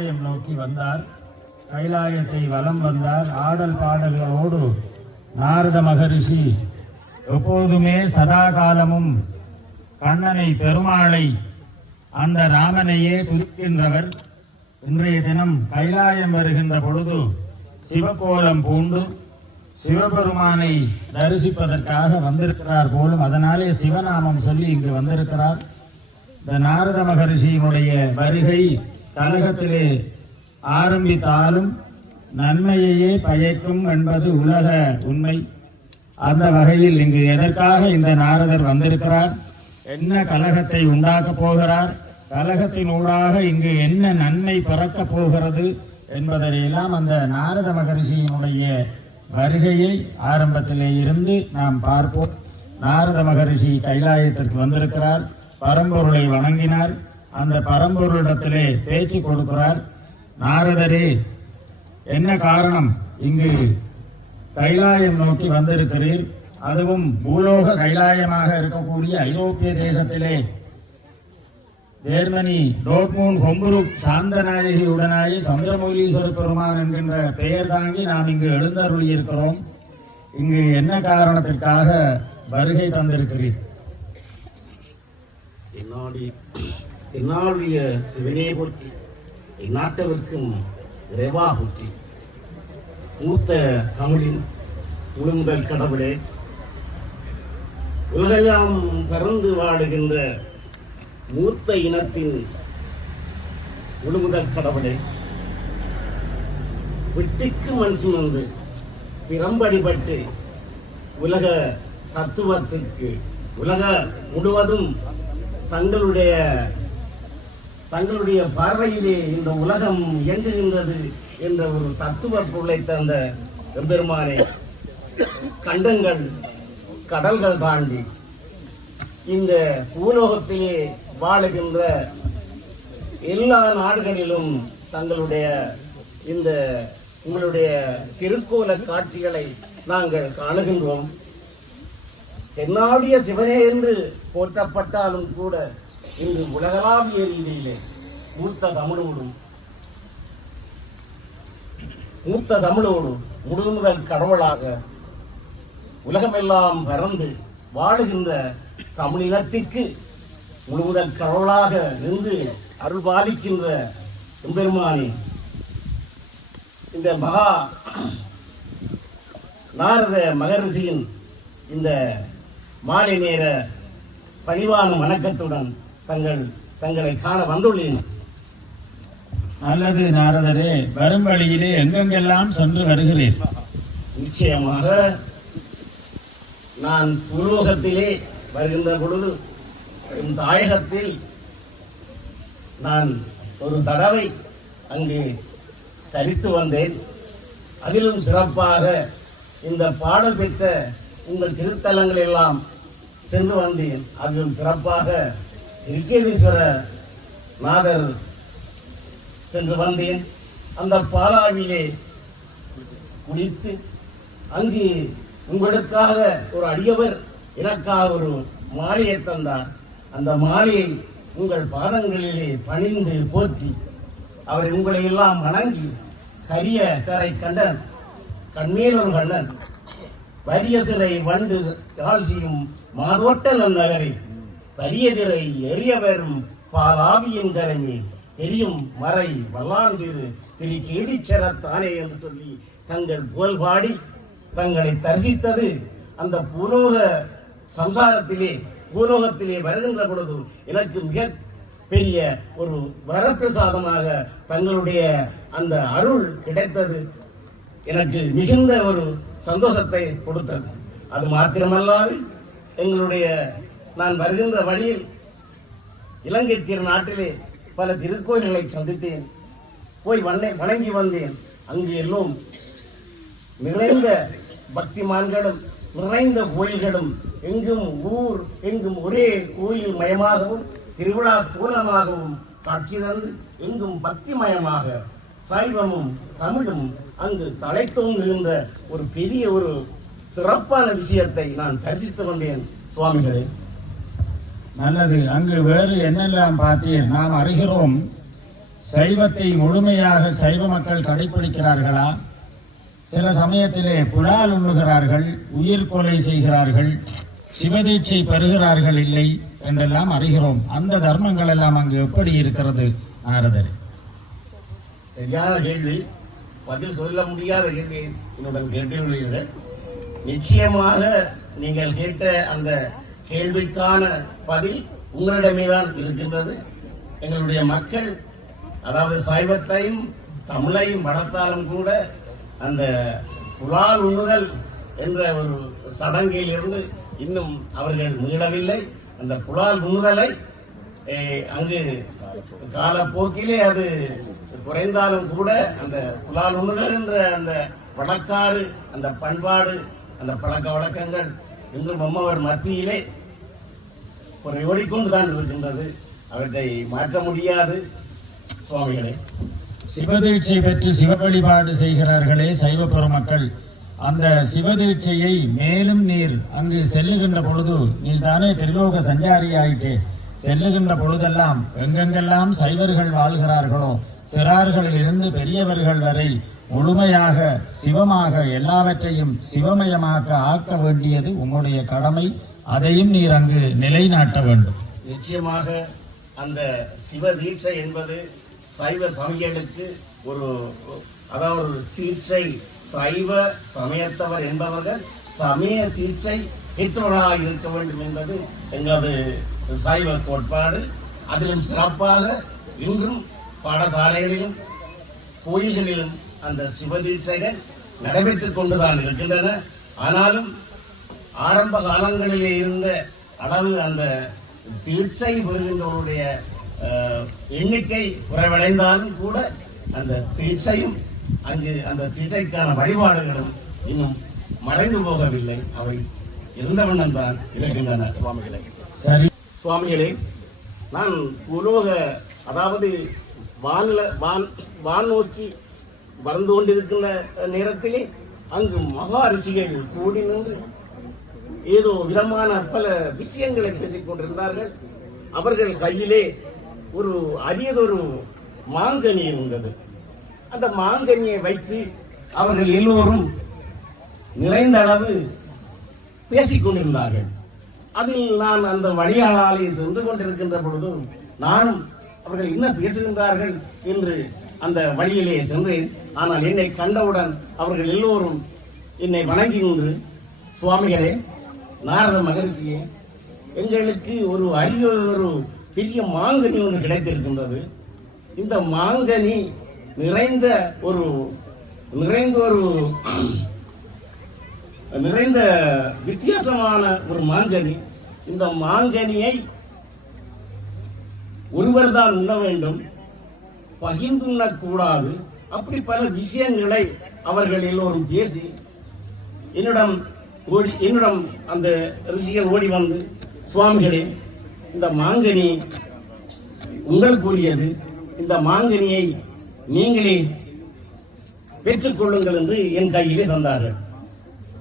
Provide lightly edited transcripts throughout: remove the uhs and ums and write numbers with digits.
கைலாயம் நோக்கி வந்தார். கைலாயத்தை வலம் வந்தார். ஆடல் பாடல்களோடு நாரத மகரிஷி எப்போதுமே சதா காலமும் கண்ணனை, பெருமாளை, அந்த ராமனையே துதிக்கின்றவர். இன்றைய தினம் கைலாயம் வருகின்ற பொழுது சிவகோலம் பூண்டு சிவபெருமானை தரிசிப்பதற்காக வந்திருக்கிறார் போலும். அதனாலே சிவநாமம் சொல்லி இங்கு வந்திருக்கிறார். இந்த நாரத மகரிஷியினுடைய வருகை கலகத்திலே ஆரம்பித்தாலும் நன்மையையே பயக்கும் என்பது உலக உண்மை. அந்த வகையில் இங்கு எதற்காக இந்த நாரதர் வந்திருக்கிறார், என்ன கலகத்தை உண்டாக்கப் போகிறார், கலகத்தினூடாக இங்கு என்ன நன்மை பிறக்கப் போகிறது என்பதையெல்லாம் அந்த நாரத மகரிஷியினுடைய வருகையை ஆரம்பத்திலே இருந்து நாம் பார்ப்போம். நாரத மகரிஷி கைலாயத்திற்கு வந்திருக்கிறார். பரம்பொருளை வணங்கினார். அந்த பரம்பொருளிடத்திலே பேச்சு கொடுக்கிறார். நாரதரே, என்ன காரணம் இங்கு கைலாயம் நோக்கி வந்திருக்கிறீர்? அதுவும் பூலோக கைலாயமாக இருக்கக்கூடிய ஐரோப்பிய தேசத்திலே ஜெர்மனி டோட்மூன் ஹொம்புருக் சாந்தநாயகியுடனாய் சந்திரமௌலீஸ்வர பெருமான் என்கின்ற பெயர் தாங்கி நாம் இங்கு எழுந்தருளி இருக்கிறோம். இங்கு என்ன காரணத்திற்காக வருகை தந்திருக்கிறீர்? தென்னாளுடைய சிவனே போற்றி, இந்நாட்டவர்க்கும் இறைவா போற்றி. மூத்த தமிழின் முழுமுதல் கடவுளே, உலகெல்லாம் பறந்து வாடுகின்ற மூத்த இனத்தின் முழுமுதல் கடவுளே, வெட்டிக்கு மண் சுமந்து பிறம்படிபட்டு உலக தத்துவத்திற்கு உலக முழுவதும் தங்களுடைய பார்வையிலே இந்த உலகம் இயங்குகின்றது என்ற ஒரு தத்துவ பொருளை தந்த எம்பெருமானே, கண்டங்கள் கடல்கள் தாண்டி இந்த பூலோகத்திலே வாழுகின்ற எல்லா நாடுகளிலும் தங்களுடைய இந்த உங்களுடைய திருக்கோல காட்சிகளை நாங்கள் காணுகின்றோம். தென்னாடிய சிவனே என்று போற்றப்பட்டாலும் கூட இன்று உலகளாவிய ரீதியிலே மூத்த தமிழோடு முழுமுதல் கடவுளாக உலகமெல்லாம் பறந்து வாழுகின்ற தமிழினத்திற்கு முழுமுதல் கடவுளாக நின்று அருள் பாலிக்கின்ற எம்பெருமானே, இந்த மகா நாரத மகரிஷியின் இந்த மாலை நேர பணிவான வணக்கத்துடன் தங்களை காண வந்துள்ளேன். நல்லது நாரதரே, வரும் வழியிலே எங்கெங்கெல்லாம் சென்று வருகிறேன்? நிச்சயமாக நான் பூலோகத்திலே வருகின்ற பொழுது என் தாயகத்தில் நான் ஒரு தடவை அங்கு தரித்து வந்தேன். அதிலும் சிறப்பாக இந்த பாடல் பெற்ற உங்கள் திருத்தலங்கள் எல்லாம் சென்று வந்தேன். அதிலும் சிறப்பாக திருக்கேதீஸ்வர நாதர் சென்று வந்தேன். அந்த பாலாவிலே குளித்து அங்கு உங்களுக்காக ஒரு அடியவர் எனக்காக ஒரு மாலையை தந்தார். அந்த மாலையை உங்கள் பாதங்களிலே பணிந்து போற்றி அவர் உங்களை எல்லாம் வணங்கி கரிய கரை கண்டன் கண்மேல் ஒரு கண்ணன் வரிய சிறை வண்டு கால் செய்யும் மாதோட்டல் நகரில் பரிய திரை எரிய வரும் பாலாவியின் கரமே தெரியும் மறை வல்லாந்திரு திரு கேதிச்சரத்தானே என்று சொல்லி தங்கள் புகழ் பாடி தங்களை தரிசித்தது அந்த பூலோகத்திலே வருகின்ற பொழுது எனக்கு மிக பெரிய ஒரு வரப்பிரசாதமாக தங்களுடைய அந்த அருள் கிடைத்தது. எனக்கு மிகுந்த ஒரு சந்தோஷத்தை கொடுத்தது. அது மாத்திரமல்லாது நான் வருகின்ற வழியில் இலங்கை திருநாட்டிலே பல திருக்கோயில்களை சந்தித்தேன். போய் வணங்கி வந்தேன். அங்கு எல்லாம் நிறைந்த பக்திமான்களும் நிறைந்த கோயில்களும் எங்கும் ஒரே கோயில் மயமாகவும் திருவிழா கோலமாகவும் காட்சி தந்து எங்கும் பக்திமயமாக சைவமும் தமிழும் அங்கு தலை தோங்குகின்ற ஒரு பெரிய ஒரு சிறப்பான விஷயத்தை நான் தரிசித்து வந்தேன் சுவாமிகளே. நல்லது. அங்கு வேறு என்னெல்லாம் பார்த்தேன்? நாம் அறிகிறோம், சைவத்தை முழுமையாக சைவ மக்கள் கடைபிடிக்கிறார்களா? சில சமயத்திலே புலால் உண்ணுகிறார்கள், உயிர் கொலை செய்கிறார்கள், சிவதீட்சை பெறுகிறார்கள் இல்லை என்றெல்லாம் அறிகிறோம். அந்த தர்மங்கள் எல்லாம் அங்கு எப்படி இருக்கிறது நாரதரே? சரியான கேள்வி, பதில் சொல்ல முடியாத கேள்வி என்னுடன் கேட்டுள்ளீர்கள். நிச்சயமாக நீங்கள் கேட்ட அந்த கேள்விக்கான பதில் உங்களிடமே தான் இருக்கின்றது. எங்களுடைய மக்கள், அதாவது சைவத்தையும் தமிழையும் வளர்த்தாலும் கூட அந்த புலால் உண்ணுதல் என்ற ஒரு சடங்கில் இருந்து இன்னும் அவர்கள் மீளவில்லை. அந்த புலால் உண்ணுதலை அங்கு காலப்போக்கிலே அது குறைந்தாலும் கூட அந்த புலால் உண்ணுதல் என்ற அந்த வழக்காறு, அந்த பண்பாடு, அந்த பழக்க வழக்கங்கள் இன்றும் நம்மவர் மத்தியிலே ஓடிக்கொண்டுதான் இருக்கின்றது. அவற்றை மாற்ற முடியாது. சுவாமிகளே, சிவதீட்சை பெற்று சிவ வழிபாடு செய்கிறார்களே சைவ பெருமக்கள், அந்த சிவதீட்சையை மேலும் நீர் அங்கு செல்லுகின்ற பொழுது, நீர் தானே திரிலோக சஞ்சாரி ஆயிற்றே, செல்லுகின்ற பொழுதெல்லாம் எங்கெங்கெல்லாம் சைவர்கள் வாழ்கிறார்களோ சிறார்களில் இருந்து பெரியவர்கள் வரை முழுமையாக சிவமாக எல்லாவற்றையும் சிவமயமாக்க ஆக்க வேண்டியது உங்களுடைய கடமை. அதையும் நீர் அங்கு நிலைநாட்ட வேண்டும். நிச்சயமாக அந்த சிவ தீட்சை என்பது சைவ சமயங்களுக்கு ஒரு, அதாவது ஒரு தீட்சை. சைவ சமயத்தவர் என்பவர்கள் சமய தீட்சை பெற்றவர்களாக இருக்க வேண்டும் என்பது எங்களது சைவ கோட்பாடு. அதிலும் சிறப்பாக இன்றும் பாடசாலைகளிலும் கோயில்களிலும் அந்த சிவதீட்சைகள் நடைபெற்றுக் கொண்டுதான் இருக்கின்றன. ஆனாலும் ஆரம்ப காலங்களிலே இருந்த அளவு அந்த தீட்சை பெறுகின்றவருடைய எண்ணிக்கை குறைவடைந்தாலும் கூட அந்த தீட்சையும் அங்கு அந்த தீட்சைக்கான வழிபாடுகளும் இன்னும் மறைந்து போகவில்லை. அவை இருந்தவண்ணம் தான் இருக்கின்றன. சுவாமிகளே, சரி சுவாமிகளே, நான் உலோக, அதாவது வான் நோக்கி வளர்ந்து கொண்டிருக்கின்ற நேரத்திலே அங்கு மகா ரிஷிகள் கூடி நின்று ஏதோ விதமான பல விஷயங்களை பேசிக் கொண்டிருந்தார்கள். அவர்கள் கையிலே ஒரு அரியதொரு மாங்கனி இருந்தது. அந்த மாங்கனியை வைத்து அவர்கள் எல்லோரும் நிறைந்த அளவு பேசிக் கொண்டிருந்தார்கள். அதில் நான் அந்த வழியாளாலே சென்று கொண்டிருக்கின்ற பொழுது நானும் அவர்கள் என்ன பேசுகின்றார்கள் என்று அந்த வழியிலே சென்றேன். ஆனால் என்னை கண்டவுடன் அவர்கள் எல்லோரும் என்னை வணங்கி நின்று, சுவாமிகளே, நாரத மகரிஷியே, எங்களுக்கு ஒரு அரிய ஒரு பெரிய மாங்கனி ஒன்று கிடைத்திருக்கின்றது. இந்த மாங்கனி நிறைந்த வித்தியாசமான ஒரு மாங்கனி. இந்த மாங்கனியை ஒருவர் தான் உண்ண வேண்டும், பகிர்ந்துண்ணக்கூடாது. அப்படி பல விஷயங்களை அவர்கள் எல்லோரும் பேசி என்னிடம் அந்த ரிஷிகள் ஓடி வந்து, சுவாமிகளே, இந்த மாங்கனி உங்களுக்குரியது, இந்த மாங்கனியை நீங்களே பெற்றுக் கொள்ளுங்கள் என்று என் கையிலே தந்தார்கள்.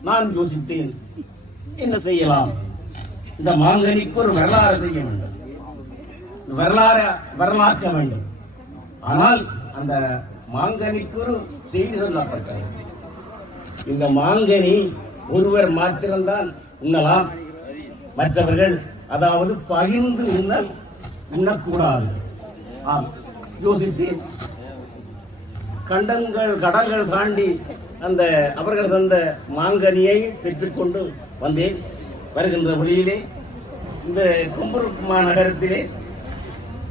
நான் யோசித்தேன், என்ன செய்யலாம்? இந்த மாங்கனிக்கு ஒரு வரலாறு செய்ய வேண்டும், வரலாற்ற வேண்டும். ஆனால் அந்த மாங்கனிக்கு ஒரு செய்தி சொல்லப்பட்டது. இந்த மாங்கனி ஒருவர் மாத்திரம்தான் உண்ணலாம், மற்றவர்கள், அதாவது பகிர்ந்து உண்ணக்கூடாது. ஆம், யோசித்தேன். கடல்கள் தாண்டி அந்த அவர்கள் தந்த மாங்கனியை பெற்றுக்கொண்டு வந்தேன். வருகின்ற வழியிலே இந்த கொம்பூர் மாநகரத்திலே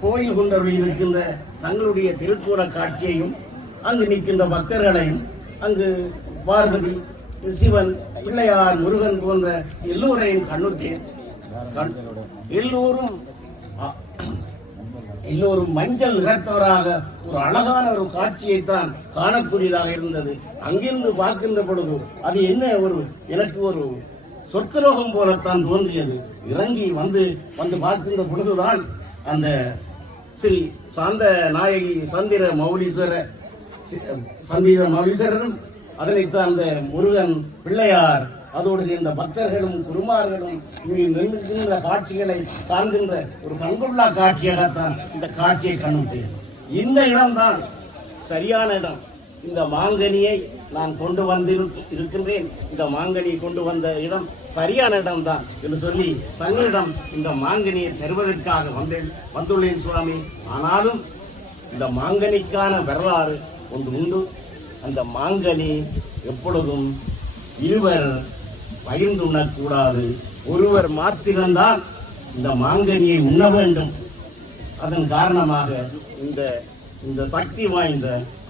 கோயில் கொண்டவர்கள் இருக்கின்ற தங்களுடைய திருக்கூற காட்சியையும், அங்கு நிற்கின்ற பக்தர்களையும், அங்கு பார்வதி, சிவன், பிள்ளையார், முருகன் போன்ற எல்லோரையும் கண்ணுற்றேன். எல்லோரும் மஞ்சள் நிறத்தவராக ஒரு அழகான ஒரு காட்சியைத்தான் காணக்கூடியதாக இருந்தது. அங்கிருந்து பார்க்கின்ற பொழுது அது என்ன, எனக்கு ஒரு சொர்க்கலோகம் போலத்தான் தோன்றியது. இறங்கி வந்து பார்க்கின்ற பொழுதுதான் அந்த ஸ்ரீ சாந்த நாயகி சந்திர மௌலீஸ்வரரும் அதனைத்தான் அந்த முருகன், பிள்ளையார், அதோடு சேர்ந்த பக்தர்களும் குருமார்களும் இங்கு நிற்கின்ற காட்சிகளை காண்கின்ற ஒரு கண்கொள்ளா காட்சியாகத்தான் இந்த காட்சியை கண்டுட்டேன். இந்த இடம்தான் சரியான இடம். இந்த மாங்கனியை நான் கொண்டு இருக்கின்றேன். இந்த மாங்கனியை கொண்டு வந்த இடம் சரியான இடம்தான் என்று சொல்லி தங்களிடம் இந்த மாங்கனியை தருவதற்காக வந்துள்ளேன் சுவாமி. ஆனாலும் இந்த மாங்கனிக்கான வரலாறு ஒன்று உண்டு. அந்த மாங்கனி எப்பொழுதும் இருவர் பகிர்ந்துண்ணக்கூடாது. ஒருவர் மாத்திரம்தான் இந்த மாங்கனியை உண்ண வேண்டும். அதன் காரணமாக இந்த சக்தி வாய்ந்த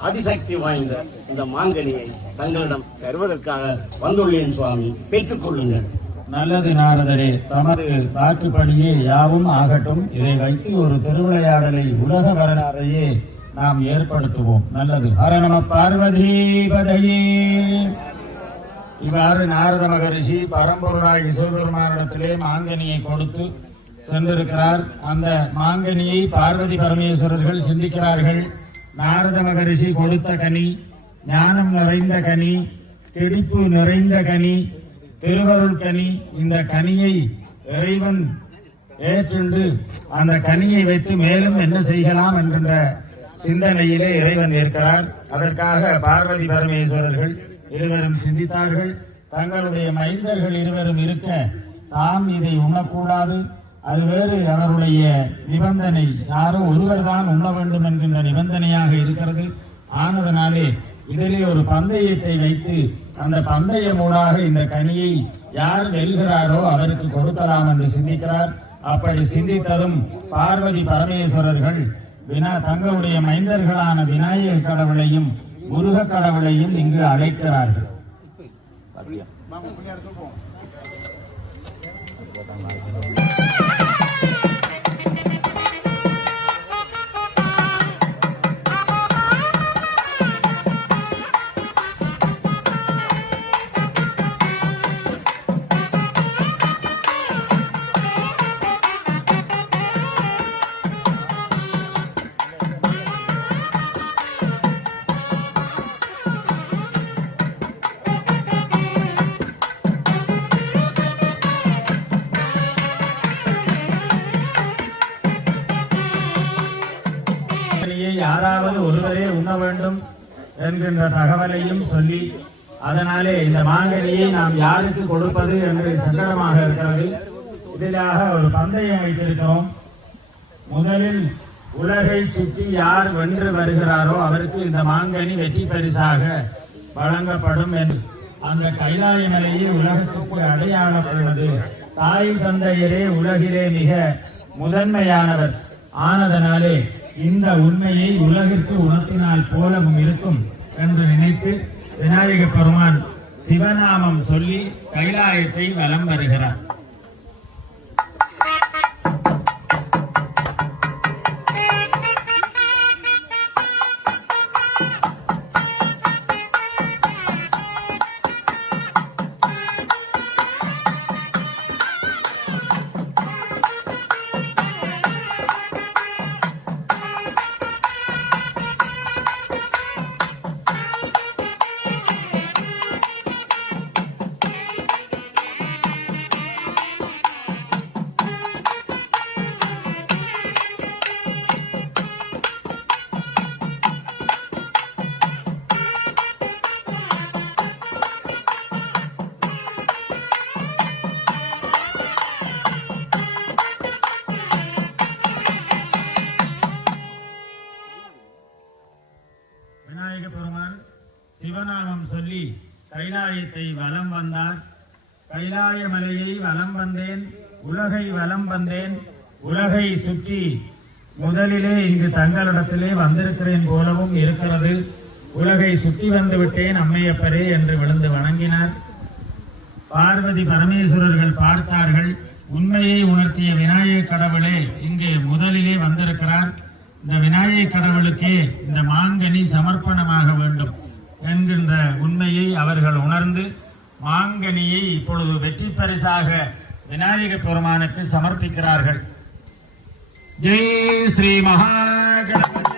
அதிசக்தி வாய்ந்த இந்த மாங்கனியை தங்களிடம் தருவதற்காக வந்துள்ளேன் சுவாமி. பெற்றுக்கொள்ளுங்கள். நல்லது நாரதரே, தமது வாக்குப்படியே யாவும் ஆகட்டும். இதை வைத்து ஒரு திருவிளையாடலை உலக வரலாறையே நாம் ஏற்படுத்துவோம். நல்லது. ஹர நம பார்வதீபதையே. இவ்வாறு நாரத மகரிஷி பரம்பொருளாகி சிவபெருமானிடத்திலே மாங்கனியை கொடுத்து சென்றிருக்கிறார். அந்த மாங்கனியை பார்வதி பரமேஸ்வரர்கள் சிந்திக்கிறார்கள். நாரத மகரிஷி கொடுத்த கனி ஞானம் நிறைந்த கனி, திடிப்பு நிறைந்த கனி, திருவருள் கனி. இந்த கனியை இறைவன் ஏற்றுண்டு அந்த கனியை வைத்து மேலும் என்ன செய்யலாம் என்கின்ற சிந்தனையிலே இறைவன் இருக்கிறார். அதற்காக பார்வதி பரமேஸ்வரர்கள் இருவரும் சிந்தித்தார்கள். தங்களுடைய மைந்தர்கள் இருவரும் இருக்க தாம் இதை உண்ணக்கூடாது, அது வேறு அவருடைய நிபந்தனை, யாரோ ஒருவர் தான் உண்ண வேண்டும் என்கின்ற நிபந்தனையாக இருக்கிறது. ஆனதனாலே இதிலே ஒரு பந்தயத்தை வைத்து அந்த பந்தயமூடாக இந்த கனியை யார் வெல்கிறாரோ அவருக்கு கொடுக்கலாம் என்று சிந்திக்கிறார். அப்படி சிந்தித்ததும் பார்வதி பரமேஸ்வரர்கள் தங்களுடைய மைந்தர்களான விநாயகர் கடவுளையும் முருக கடவுளையும் இங்கு அழைக்கிறார்கள். யாராவது ஒருவரே உண்ண வேண்டும் என்கின்ற தகவலையும் சொல்லி, அதனாலே இந்த மாங்கனியை நாம் யாருக்கு கொடுப்பது என்று சங்கடமாக இருக்கிறது. இதிலாக ஒரு பந்தயம் வைத்திருக்கிறோம். முதலில் உலகை சுற்றி யார் வென்று வருகிறாரோ அவருக்கு இந்த மாங்கனி வெற்றி பரிசாக வழங்கப்படும் என்று. அந்த கைலாய மலையை உலகத்துக்கு அடையாளப்படுவது. தாய் தந்தையரே உலகிலே மிக முதன்மையானவர் ஆனதனாலே இந்த உண்மையை உலகிற்கு உணர்த்தினால் போலவும் இருக்கும் என்று நினைத்து விநாயக பெருமான் சிவநாமம் சொல்லி கைலாயத்தை வலம் வருகிறார். சிவநாமம் சொல்லி கைலாயத்தை வலம் வந்தார். கைலாய மலையை வலம் வந்தேன், உலகை வலம் வந்தேன், உலகை சுற்றி முதலிலே இங்கு தங்களிடத்திலே வந்திருக்கிறேன் போலவும் இருக்கிறது. உலகை சுற்றி வந்து விட்டேன் அம்மையப்பரே என்று விழுந்து வணங்கினார். பார்வதி பரமேஸ்வரர்கள் பார்த்தார்கள். உண்மையை உணர்த்திய விநாயக கடவுளே இங்கே முதலிலே வந்திருக்கிறார். இந்த விநாயக கடவுளுக்கே இந்த மாங்கனி சமர்ப்பணமாக வேண்டும் என்கின்ற உண்மையை அவர்கள் உணர்ந்து மாங்கனியை இப்பொழுது வெற்றி பரிசாக விநாயக பெருமானுக்கு சமர்ப்பிக்கிறார்கள். ஜெய் ஸ்ரீ மகாகணபதி.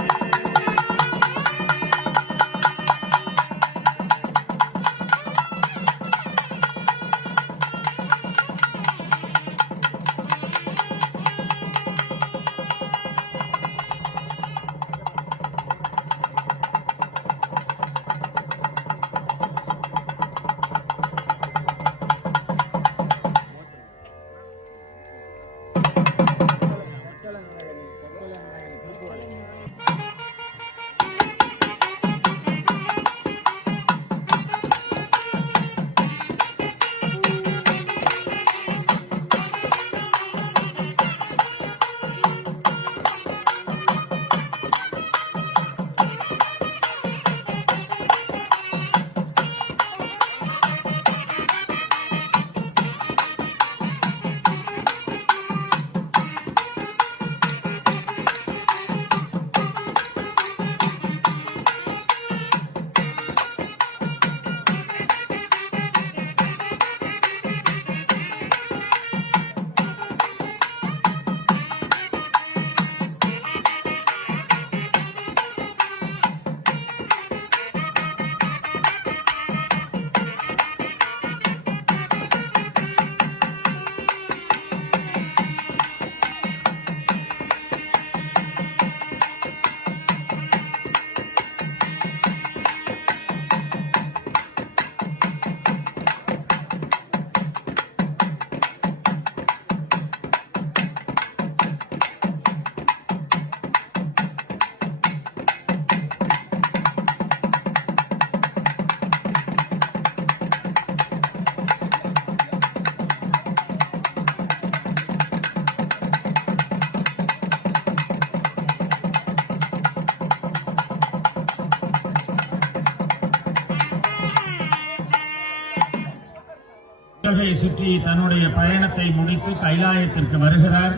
உலகை சுற்றி தன்னுடைய பயணத்தை முடித்து கைலாயத்திற்கு வருகிறார்.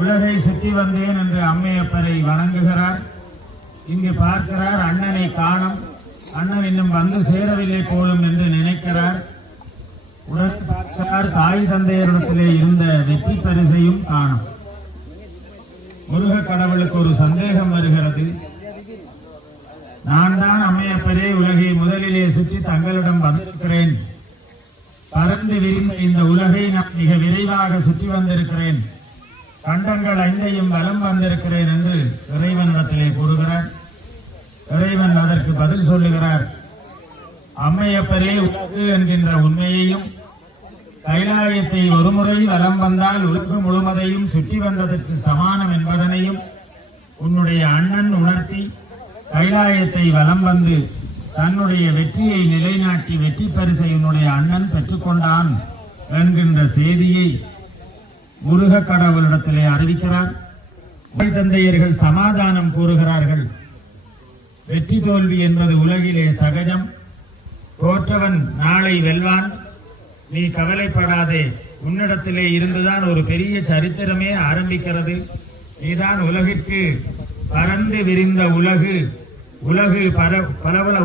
உலகை சுற்றி வந்தேன் என்று அம்மையப்பரை வணங்குகிறார். இங்கு பார்க்கிறார், அண்ணனை காணோம், அண்ணன் இன்னும் வந்து சேரவில்லை போலும் என்று நினைக்கிறார். உடனே பார்க்கிறார், தாய் தந்தையரிடத்திலே இருந்த வெற்றி பரிசையும் காணோம். முருக கடவுளுக்கு ஒரு சந்தேகம் வருகிறது. நான் தான் அம்மையப்பரே உலகை முதலிலே சுற்றி தங்களிடம் வந்திருக்கிறேன். பறந்து விரிந்த இந்த உலகை நான் மிக விரைவாக சுற்றி வந்திருக்கிறேன். கண்டங்கள் 5ஐயும் வலம் வந்திருக்கிறேன் என்று இறைவனிடத்திலே கூறுகிறார். இறைவன் அதற்கு பதில் சொல்லுகிறார், அம்மையப்பரே உலகு என்கின்ற உண்மையையும் கைலாயத்தை ஒருமுறை வலம் வந்தால் உலகம் முழுவதையும் சுற்றி வந்ததற்கு சமானம் என்பதனையும் உன்னுடைய அண்ணன் உணர்த்தி கைலாயத்தை வலம் வந்து தன்னுடைய வெற்றியை நிலைநாட்டி வெற்றி பரிசை உன்னுடைய அண்ணன் பெற்றுக்கொண்டான் என்கின்ற செய்தியை முருக கடவுளிடத்திலே அறிவிக்கிறார். தந்தையர்கள் சமாதானம் கூறுகிறார்கள். வெற்றி தோல்வி என்பது உலகிலே சகஜம். தோற்றவன் நாளை வெல்வான். நீ கவலைப்படாதே. உன்னிடத்திலே இருந்துதான் ஒரு பெரிய சரித்திரமே ஆரம்பிக்கிறது. நீதான் உலகிற்கு பறந்து விரிந்த உலகு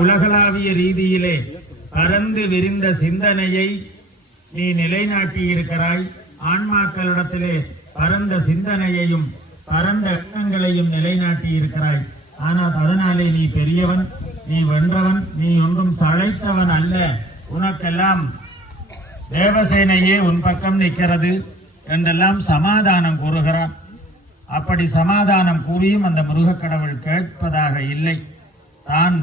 உலகளாவிய ரீதியிலே பறந்து விரிந்த சிந்தனையை நீ நிலைநாட்டி இருக்கிறாய். ஆன்மாக்களிடத்திலே பரந்த சிந்தனையையும் பரந்த எண்ணங்களையும் நிலைநாட்டி இருக்கிறாய். ஆனால் அதனாலே நீ பெரியவன், நீ வென்றவன், நீ ஒன்றும் சளைத்தவன் அல்ல. உனக்கெல்லாம் தேவசேனையே உன் பக்கம் நிற்கிறது என்றெல்லாம் சமாதானம் கூறுகிறான். அப்படி சமாதானம் கூறியும் அந்த முருகக்கடவுள் கேட்பதாக இல்லை. தான்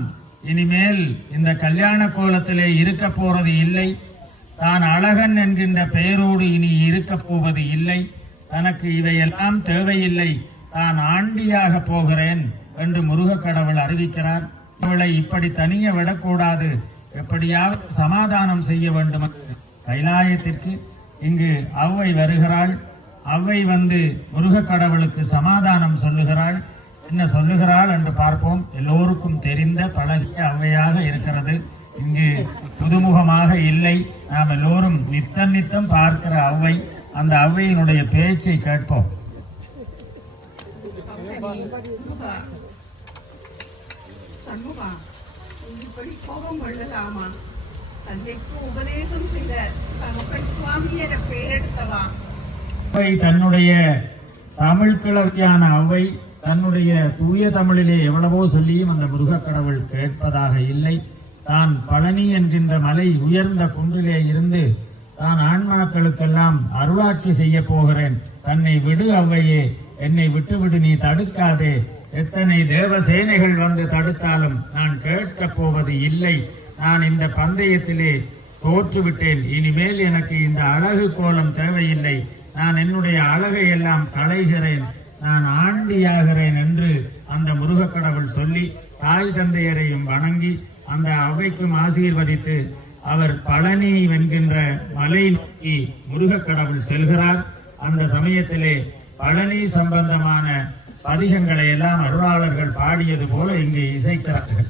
இனிமேல் இந்த கல்யாண கோலத்திலே இருக்க போறது இல்லை. தான் அழகன் என்கின்ற பெயரோடு இனி இருக்க போவது இல்லை. தனக்கு இவையெல்லாம் தேவையில்லை. தான் ஆண்டியாக போகிறேன் என்று முருகக்கடவுள் அறிவிக்கிறார். அவளை இப்படி தனிய விடக்கூடாது, எப்படியாவது சமாதானம் செய்ய வேண்டும். கைலாயத்திற்கு இங்கு அவ்வை வருகிறாள். அவ்வை வந்து முருகக்கடவுளுக்கு சமாதானம் சொல்லுகிறாள். என்ன சொல்லுகிறாள் என்று பார்ப்போம். எல்லோருக்கும் தெரிந்த பழகிய அவ்வையாக இருக்கிறது. இங்கு புதுமுகமாக இல்லை. நாம் எல்லோரும் நித்தம் பார்க்கிற அவ்வை. அந்த அவ்வையினுடைய பேச்சை கேட்போம். கோபம் கொள்ளலாமா? தந்தைக்கு உபதேசம் செய்த தகப்பன் சுவாமியர பெயரெடுத்தவா? தன்னுடைய தமிழ் கிழவியான அவ்வை தன்னுடைய தூய தமிழிலே எவ்வளவோ சொல்லியும் அந்த முருகக்கடவுள் கேட்பதாக இல்லை. தான் பழனி என்கின்ற மலை உயர்ந்த குன்றிலே இருந்து தான் ஆன்மாக்களுக்கெல்லாம் அருளாட்சி செய்ய போகிறேன். தன்னை விடு அவ்வையே, என்னை விட்டுவிடு, நீ தடுக்காதே. எத்தனை தேவசேனைகள் வந்து தடுத்தாலும் நான் கேட்கப் போவது இல்லை. நான் இந்த பந்தயத்திலே தோற்றுவிட்டேன். இனிமேல் எனக்கு இந்த அழகு கோலம் தேவையில்லை. நான் என்னுடைய அழகை எல்லாம் களைகிறேன். நான் ஆண்டியாகிறேன் என்று அந்த முருகக்கடவுள் சொல்லி தாய் தந்தையரையும் வணங்கி அந்த அவைக்கும் ஆசீர்வதித்து அவர் பழனி என்கின்ற மலை நோக்கி முருகக்கடவுள் செல்கிறார். அந்த சமயத்திலே பழனி சம்பந்தமான பதிகங்களை எல்லாம் அருளாளர்கள் பாடியது போல இங்கு இசைக்கிறார்கள்.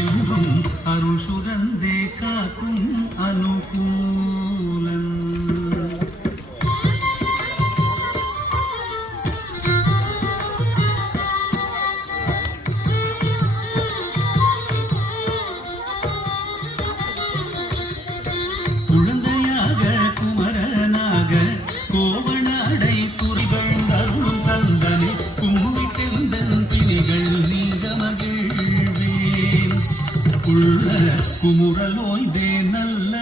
என்றும் அருள் சுரந்தே காக்கும் அனுகூலன். குழந்தையாக குமரனாக கோவணடை துரிகள் அருளும் தந்தனை கும்பிட்டெந்தன் பிணிகள் நீங்க மகிழ்வேன். உள்ள குமுறலோய்தே நல்ல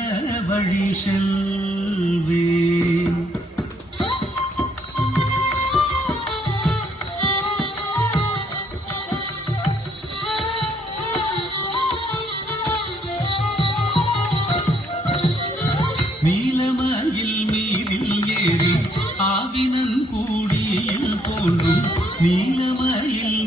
வழி செல்வேன். நீலமயில் மீதில் ஏறி ஆவினன் கூடியில் தோன்றும் நீலமயில்